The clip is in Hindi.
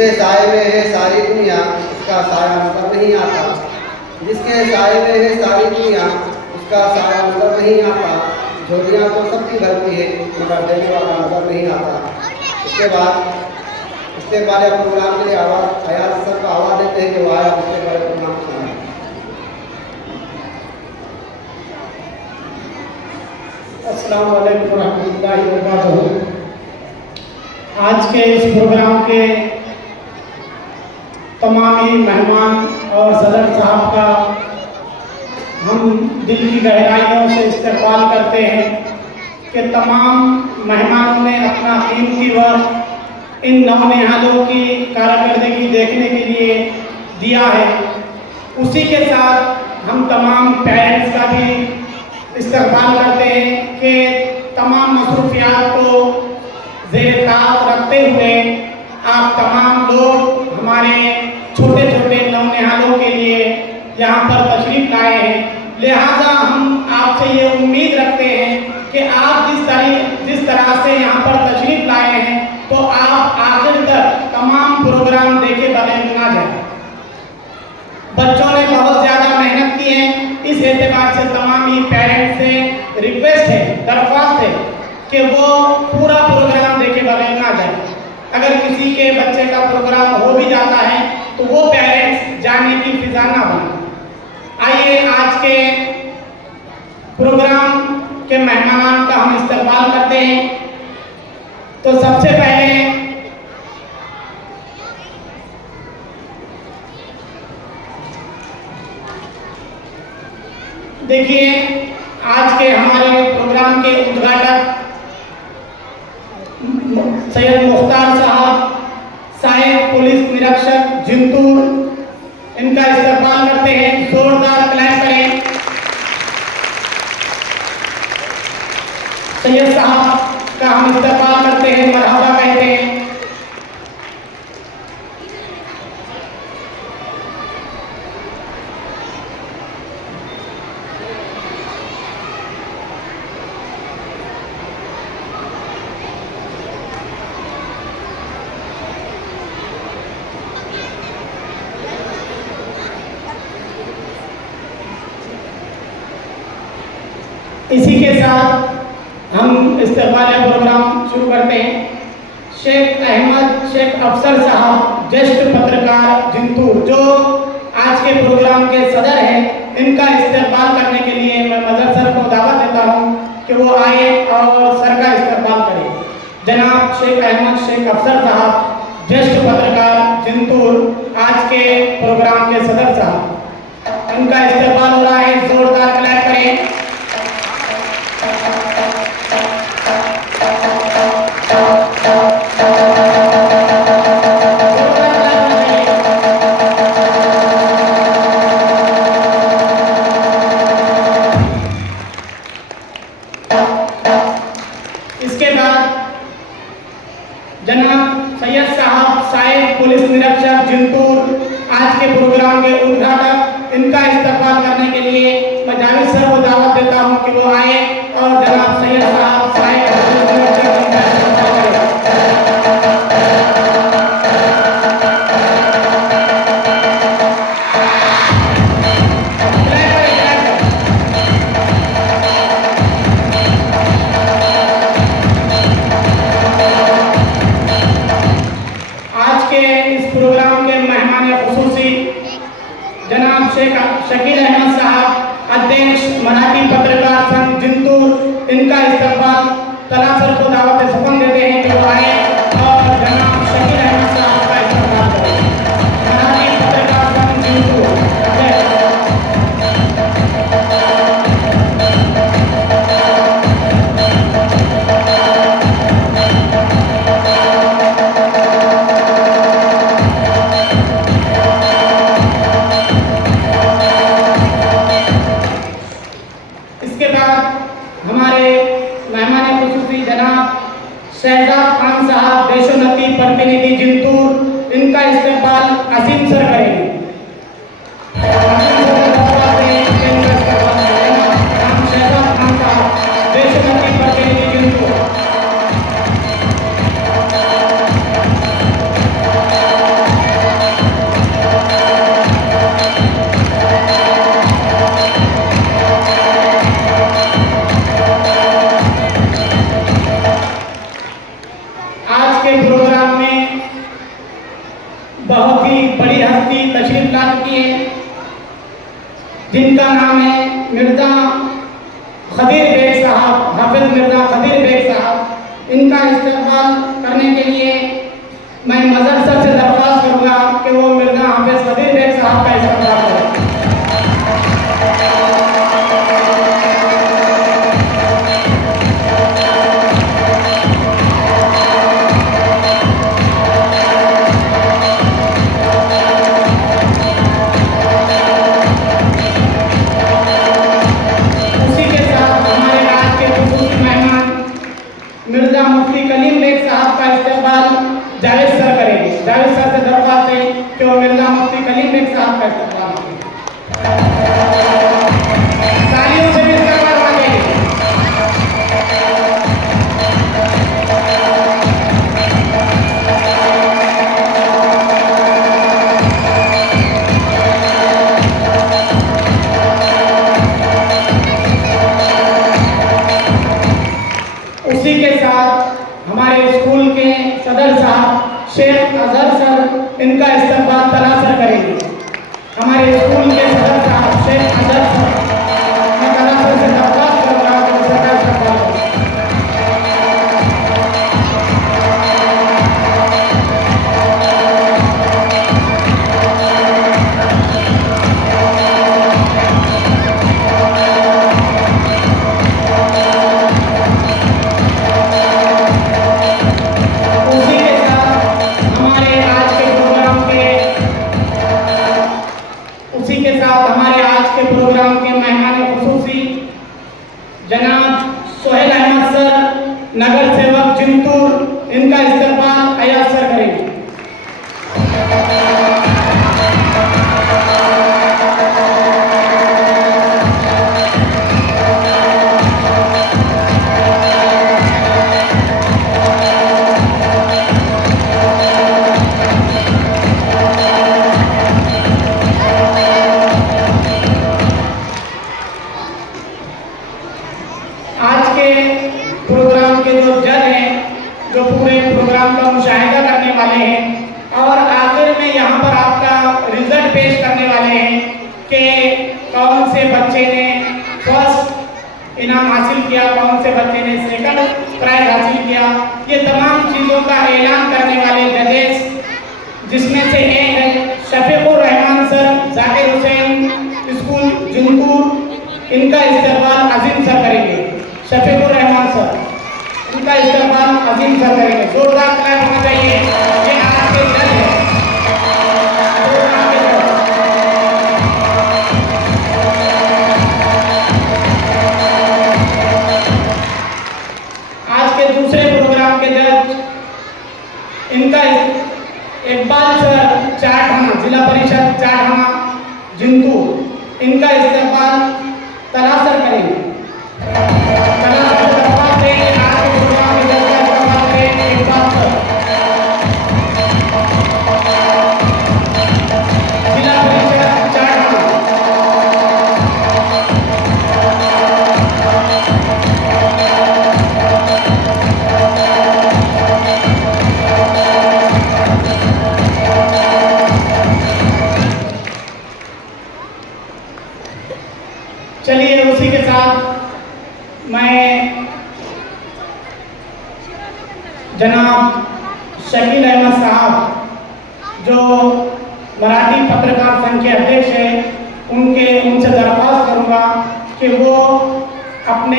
जिसके साए में है सारी दुनिया उसका साया नजर नहीं आता। जिसके साए में है सारी दुनिया उसका साया नजर नहीं आता। झोलियाँ तो सबकी भरती है मगर देने वाला नजर नहीं आता। इसके वाले प्रोग्राम के लिए अयाज सर को आवाज़ देते हैं कि वो आया उसके वाले प्रोग्राम सुनाए। अस्सलाम वालेकुम रहमतुल्लाहि व बरकातहू। आज के इस प्रोग्राम के तमाम ही मेहमान और सदर साहब का हम दिल की गहराइयों से इस्तकबाल करते हैं कि तमाम मेहमानों ने अपना कीमती वक्त इन नौनिहालों की कारकर्दगी देखने के लिए दिया है। उसी के साथ हम तमाम पेरेंट्स का भी इस्तकबाल करते हैं कि तमाम मसरूफियात को ज़ेर ताब रखते हुए आप तमाम लोग हमारे छोटे छोटे नौनिहालों के लिए यहाँ पर तशरीफ़ लाए हैं। लिहाजा हम आपसे ये उम्मीद रखते हैं कि आप जिस तरह से यहाँ पर तशरीफ़ लाए हैं तो आप आखिर तक तमाम प्रोग्राम देखे बगैर ना जाएं। बच्चों ने बहुत ज़्यादा मेहनत की है, इस एतबार से तमाम ही पेरेंट्स से रिक्वेस्ट है, दरख्वास्त है कि वो पूरा प्रोग्राम देखे बगैर ना जाए। अगर किसी के बच्चे का प्रोग्राम हो भी जाता है तो वो पेरेंट्स जाने की फिजा ना बने। आइए आज के प्रोग्राम के मेहमानान का हम इस्तकबाल करते हैं। तो सबसे पहले देखिए आज के हमारे प्रोग्राम के उद्घाटक सैयद मुख्तार साहब, सहायक पुलिस निरीक्षक जिंतूर, इनका इस्तकबाल करते हैं। जोरदार क्लैप करें। सैयद साहब का हम इस्तकबाल करते हैं, मरहबा कहते हैं। इसी के साथ हम इस्तकबाल प्रोग्राम शुरू करते हैं। शेख अहमद शेख अफसर साहब, ज्येष्ठ पत्रकार जिंतूर, जो आज के प्रोग्राम के सदर हैं, इनका इस्तकबाल करने के लिए मैं मजहर सर को दावत देता हूं कि वो आए और सर का इस्तकबाल करें। जनाब शेख अहमद शेख अफसर साहब, ज्येष्ठ पत्रकार जिंतूर, आज के प्रोग्राम के सदर साहब, इनका इस्तकबाल हो रहा है। जोरदार क्लैप करें। इसके बाद जनाब सैयद साहब, सहायक पुलिस निरीक्षक जिंतूर, आज के प्रोग्राम के उद्घाटक, इनका इस्तकबाल करने के लिए मैं जावेद सर को दावत देता हूं कि वो आए और जनाब सैयद साहब, सहायक पुलिस निरीक्षक, इनका इस्तकबाल करें। जनाब शेख शकील अहमद साहब, अध्यक्ष मराठी पत्रकार संघ जिंतूर, इनका इस्तकबाल तलासर को दावत सुकून देते हैं कि वो आए और जनाब शकील अहमद साहब का इस्तकबाल करें। मराठी पत्रकार संघ जिंतूर शहजाद खान साहब, देशोन्नति प्रतिनिधि जिंतूर, इनका इस्तकबाल असीम सर करेंगे। शहजाद खान साहब, देशोन्नति प्रतिनिधि जिंतूर। के प्रोग्राम में बहुत ही बड़ी हस्ती तशरीफ ला चुकी है, जिनका नाम है मिर्ज़ा खदीर बेग साहब, हाफिज मिर्ज़ा खदीर बेग साहब। इनका इस्तेमाल करने के लिए मैं मजहर सर से दरख्वास्त करूँगा कि वो मिर्ज़ा हाफिज खदीर बेग साहब का इस्तेमाल करें। मिर्ज़ा मुफ्ती कलीम बेग साहब का इस्तेमाल जावेद सर करेंगे। जावेद सर से दरख्वास्त है कि वो मिर्ज़ा मुफ्ती कलीम बेग साहब का इस्तेमाल करें। तालियों से भी इस्तेमाल होना चाहिए। उसी के साथ हमारे स्कूल के सदर साहब शेख अजहर सर इनका इस्तेमाल तला सर करेंगे। हमारे स्कूल के सदर साहब शेख अजहर सर, मैं तला सर से दरख्वास्त करूँगा कि उसका इस्तेमाल करें। हमारे आज के प्रोग्राम के मेहमान खुसूसी जनाब सोहेल अहमद सर, नगर सेवक जिंतूर, इनका इस्तेमाल अयाज सर करेंगे। प्रोग्राम के जो जज हैं, जो पूरे प्रोग्राम का मुशाहिदा करने वाले हैं और आखिर में यहाँ पर आपका रिजल्ट पेश करने वाले हैं कि कौन से बच्चे ने फर्स्ट इनाम हासिल किया, कौन से बच्चे ने सेकंड प्राइज हासिल किया, ये तमाम चीज़ों का ऐलान करने वाले जजेस, जिसमें से एक है शफीकुर रहमान सर, जाकिर हुसैन स्कूल जिंतूर, इनका इस्तेमाल अजीम सर करेंगे। शफीकुर रहमान सर, इनका इस्तेमाल अजीम सर करेंगे। जोरदार क्लैप होना चाहिए। ये आपके जज है। आज के दूसरे प्रोग्राम के जज, इनका इकबाल सर चाटहाना, जिला परिषद चाटहाना जिंतूर, इनका इस्तेमाल तला सर करेंगे। चलिए उसी के साथ मैं जनाब शकील अहमद साहब, जो मराठी पत्रकार संघ के अध्यक्ष हैं, उनसे दरख्वास्त करूँगा कि वो अपने